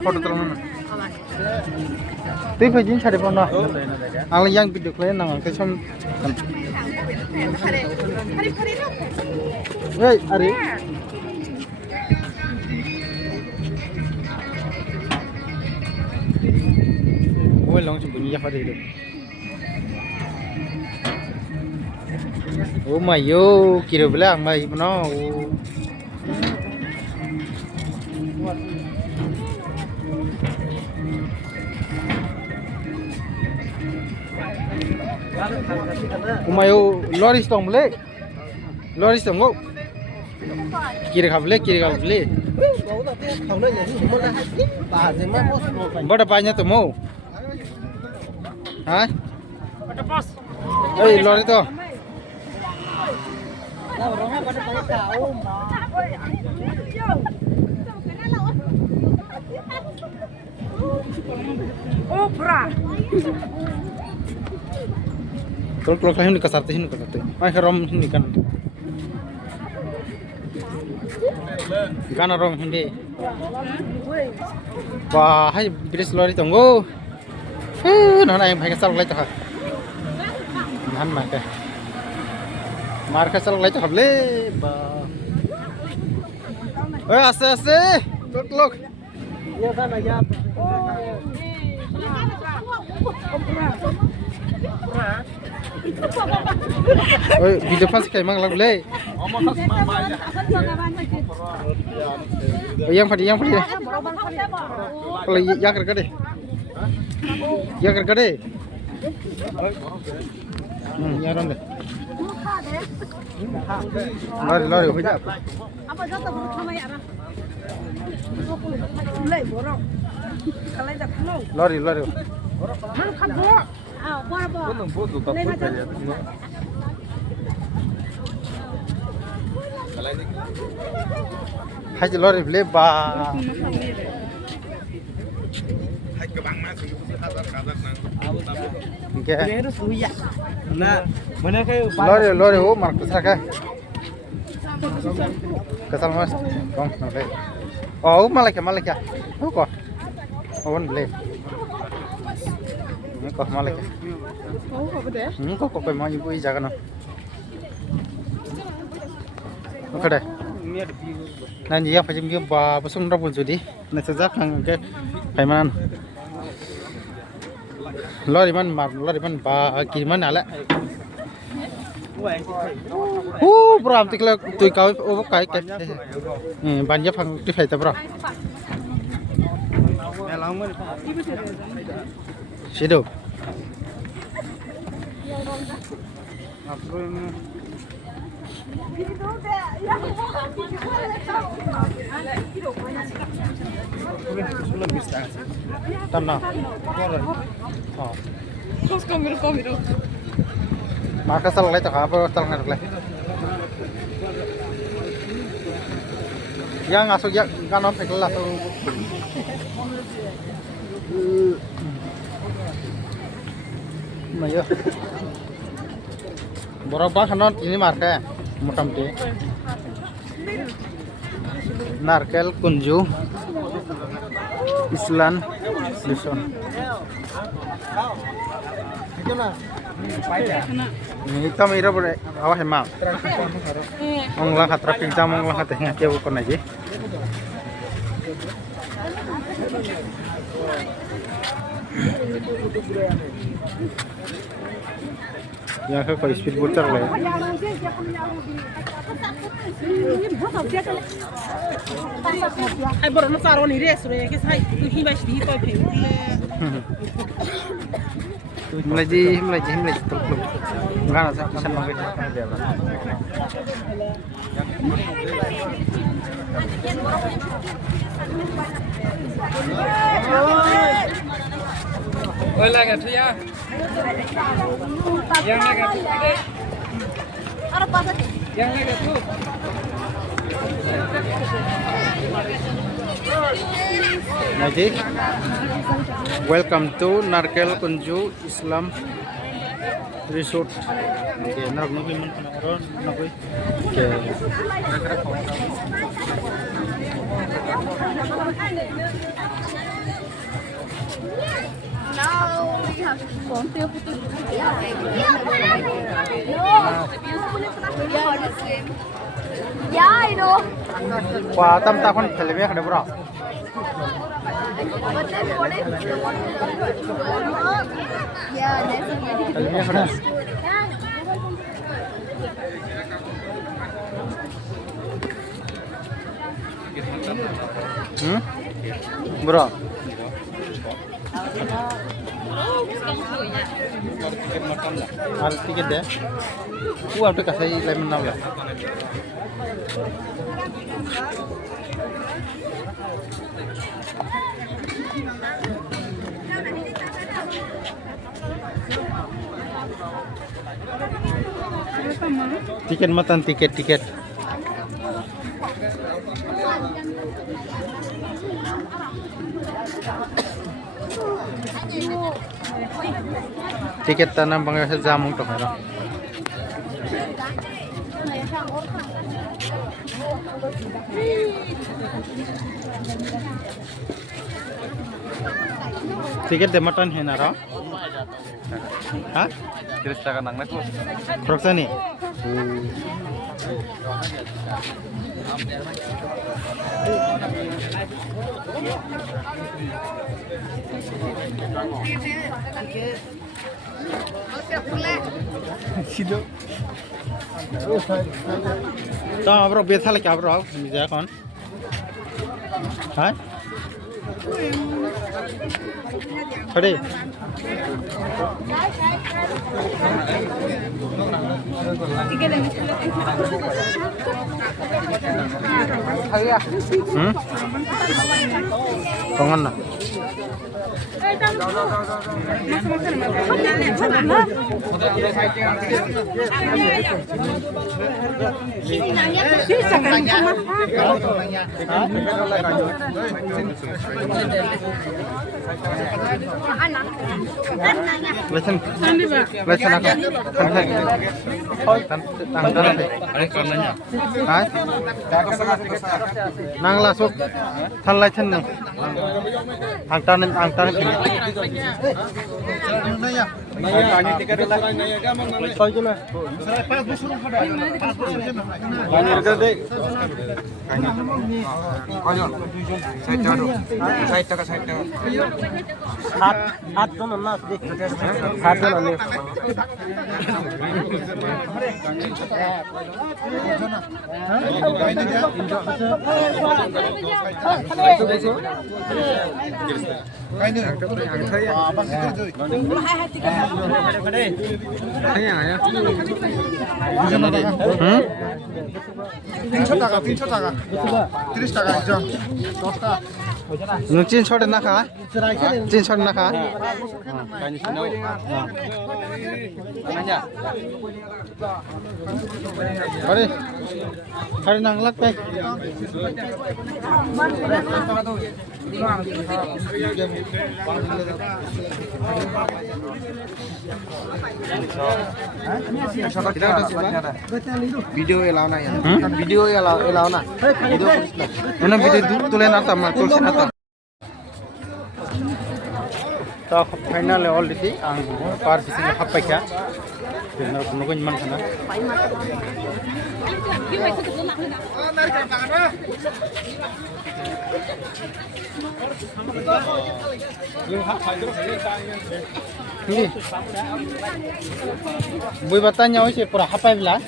Foto terlalu. Tapi baju ini cari mana? Ang yang video klien nang kesem. Hei, Ari. Gue langsung bunyi apa deh itu? Oh my yo, kira bilang mai mana? Umayo loris tong beli, loris tong go. Kira beli. Bada banyak tu mau. Hah? Hei lori tu. Oh bra. Kalau kalian di kasar ini kasar tuh, rom ini kan, ikan rom ini, wah, hai beres lori tunggu, nana yang pakai kasar lagi tak, nan macam, kasar lagi tak boleh, ase, kelok, ya kan aja. Oi, video pas kayak mang lag le. Yang padi. Kalau ya kerja deh. Ya kerja deh. Ya ron deh. Lari, hujat. Apa jatuh buruk sama ya orang? Lari borong. Kalau dah kenal. Lari. Mana kabur? Hai lori beli ba. Hai kebang mas. Oke. Nah, mana kayak lori oh markus rakai. Kesal mas. Kom, naik. Oh malak ya. Oh kok. Oh beli. Ini kok malak ya. Oh, kok beda? Kok mau ibu jaga no. Oke deh. Nanti ya pajam dia pasung rabun sudi. Nanti sejak yang ke kaimanan. Lori man ba kiriman ala. Beram tikla tuh kau kai. Banyak pang di fai bro. Sido. Tanah. Oh. Kos kamera. Maka salah itu apa salah ngerti. Yang masuk ya kan on kelas tuh. Mayo. Berapa kanon ini marka motamti. Narkel kunju Islan Lison. Ini kami ira boleh awak hema. Monglah hatra pincang monglah hatnya kia bukan aja. Yang ke kau speedboat terleh. Ay baru nak taruh ni res, orang yang kesai tu himas di kau pun. Melaji, terus. Enggak nak pesan mungkin dia. Hola, Gatria. Yang lagi tu. Yang lagi tu. Naji, welcome to Narkel Kunju Islam Resort. Okay, nak nak mana ron nak koi. Okay. Yeah, I know. Wah, tam takon filmnya ada bro. But then what if yeah, that's Filmnya ada. Bro. Ada tiket deh. Aku kasih lemon now lah. Tiket matan tiket. Tiket tanam bangga jamung to karo. Tiket de matan hai na ra? Ha? 30 টাকা nang naku. Kroksa ni. Sido. To bro betha lagi bro, bisa kon. Ha? Kade. Kongan na. Lesson apa? Nang lasuk than lesson nang angtan ini. Nung chin short na ka? Chin short na ka? Hari nang lat pe. Video elana ya. Video elana. Video Mana video tulen ata ma tulsin ata. Ta final already ang par bising hapai kya. Benar kuno man kana. Ini. Bui batanya hoy pura hapai bila.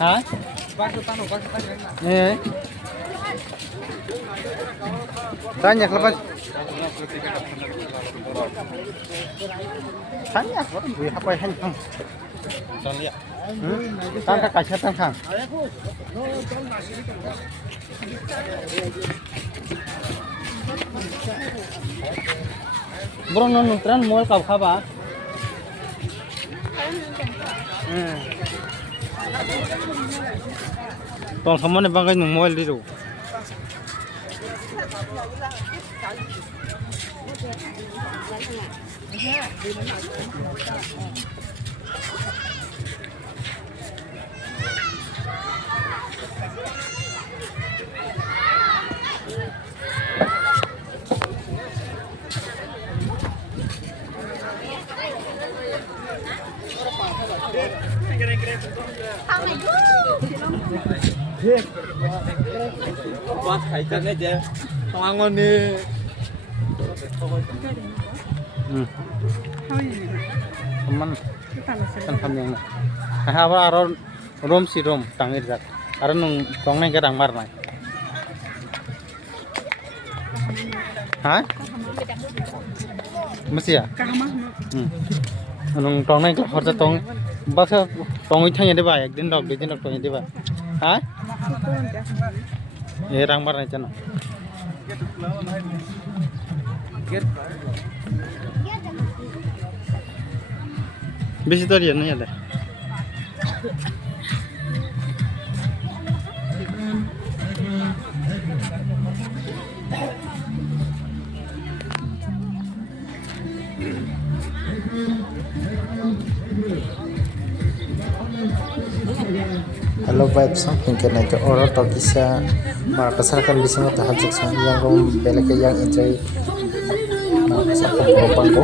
Ha? Eh. Tanya lepas. Tanya, bui hapai han thang. Tang lihat. Tang ka kacha tang thang. Bro non tran mol ka khaba. Tong samane bangai nung mol diru. Pas kaitan aja. Tangan nih. teman kan kami yang apa aron rom si rom tangir zat aron nung tong neng kadang mar nai hah mesti ya nung tong neng harus tong baksa tong itu hanya deba ekdin dog tong itu deba hah ये रंग मारने चना बेसी तो ये नहीं है Hello vibes mungkin itu orang tak bisa masyarakat bisa tahan seksa yang rom belak yang enjoy masyarakat pangko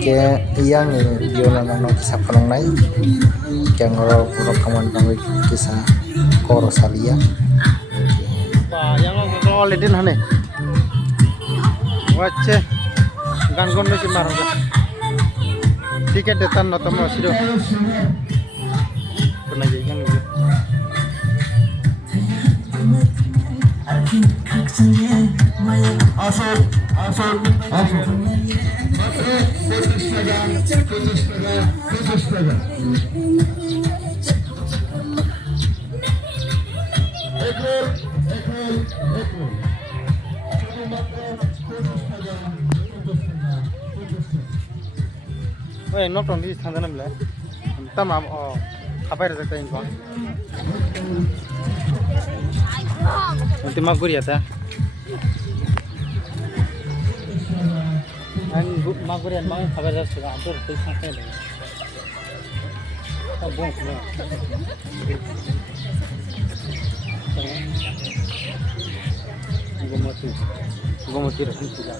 ke yang dia nang kisah penang nai yang orang kawan kawan kisah korosalia yang kalau ledin hane wacce gangon nasi marang tiket detan no tomo sido pernah jadi yang itu oh no tong di sana namanya tamam oh apa yang saya ingin nanti magur ya ta an magur yang mau kabar sudah atur itu sampai deh tabung semua gomoti rasanya tidak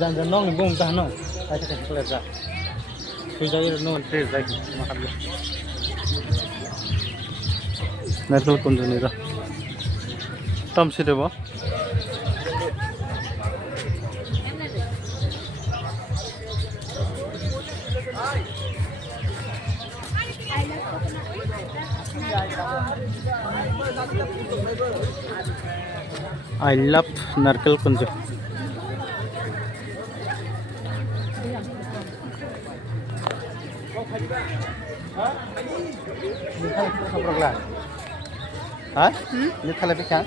jangan nong gom tah nong aja kasih keluar sudah itu nong tres lagi makan nah itu pun jadi dah tam sih deh boh I love Narkel Kunjo. Hah? Ini kalau bisa?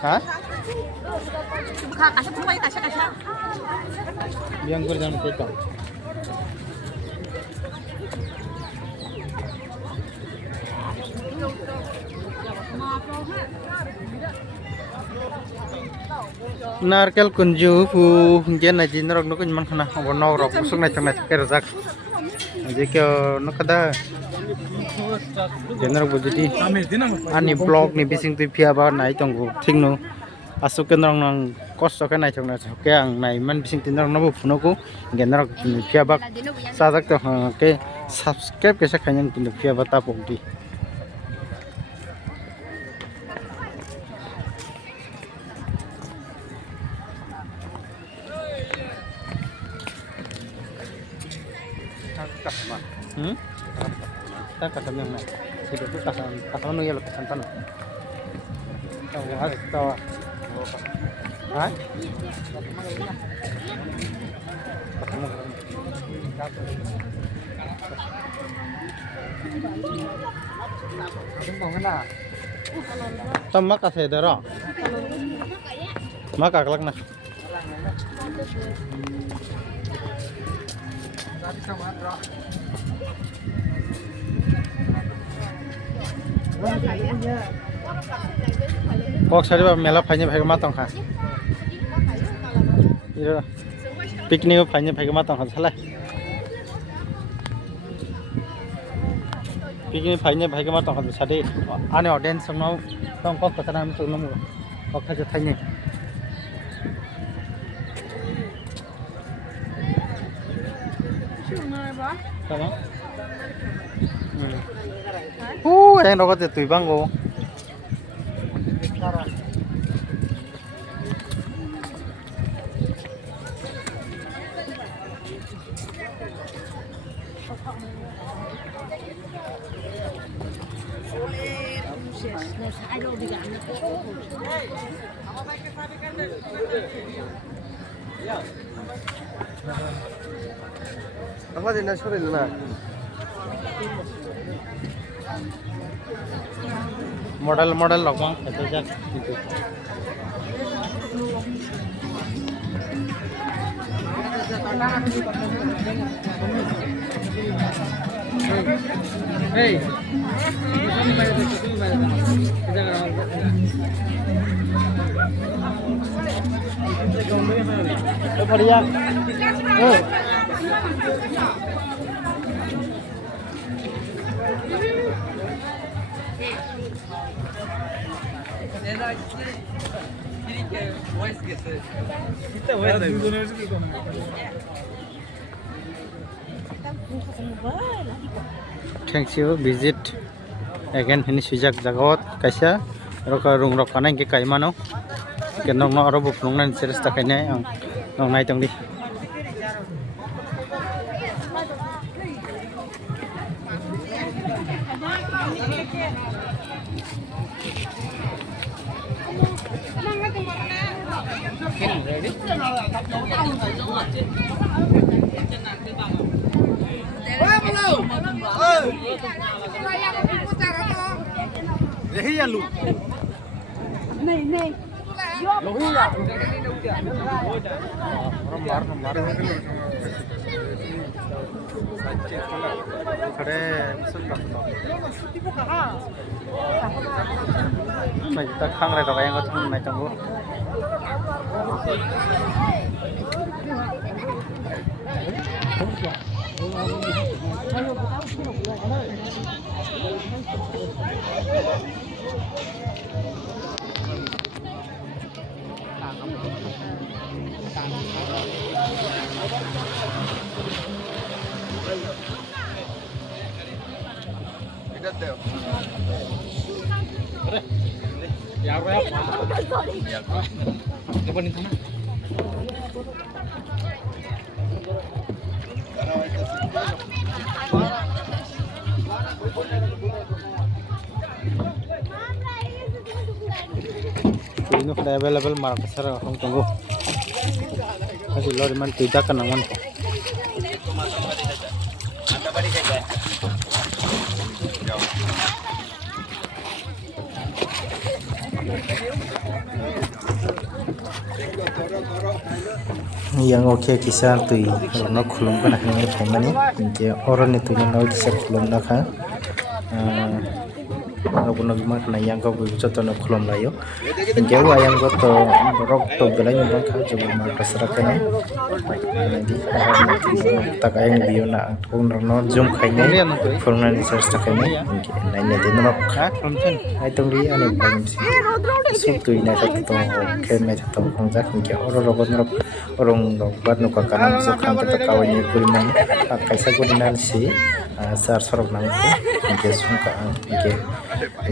Hah? Kasih. Yang gue jangan pegang. Narkel kunju hu jen aji norok nuk nyaman kana wono rok usung na changna kerzak aje kyo nokada jenar bujiti ani blog ni bising tu pia ba nai tonggu thingno asuk kenrong nang kosto ka nai changna ke ang nai man bising tinrong nabu phunoku genarok pia ba sajak to ke subscribe ke sa khanyang tin pia ba ta pokti tak kata yang mana? Itu tu kata nu ya lo kesantan. Tahu yang harus tahu. Hah? Tamak kasih darah. Mak akalak na. Kok sari ba mela phainya phaiga matang kha ira picnic phainya phaiga matang kha salai picnic phainya phaiga matang kha sade ane audience samno tong kok katana am sungno mu kok kha thaini sama yang rokok itu bangko. Apa sih nasi goreng na? Model lock bang, itu jak itu. Hey. बढ़िया Thank you visit again ini sujak jagot kaisa roka rung rokana ke kaimano kenong no aro buflung nan seres takane ang nong nai tong di kita khang rai rok yang ko thang nai tong ini sudah available market sar hong tunggu masih lor man tidak kenangan yang oke kisah tu no khulum kana hangni phaimani je oron ni tu no kisah khulum na kha Aku nak makan yang kau buat tu nak khulum layo. Jauh ayam kau tu rok tu belai nyumbang kau coba makan serakan ni. Nanti tak ayam bio nak kau nak zoom kau ni. Khulum ni search tak ni. Nanti nanti nak kah khulum tu. Itu dia ane belum sih. Suatu ini satu tu kemeh satu kontak ni. Orang buat nak kanan sukan kita kau ni kuriman. Kaisa kuriman sih. Sar sorok nang ke sungka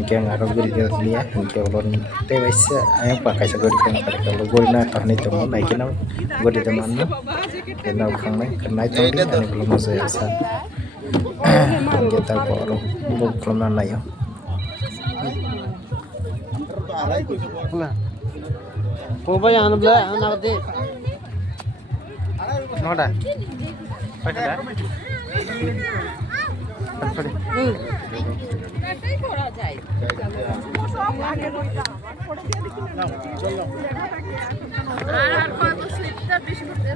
ke ngaro guri dia ke ulon te wise ayam pakai sagori kan kalau guri na tarni to nai kinam guri de manna kenal khang nai kenai to dia ani belum saya asa kita ko belum belum na yo Kung ba yan bla anak de. Noda pada আর কত স্লিপটা বেশি করতে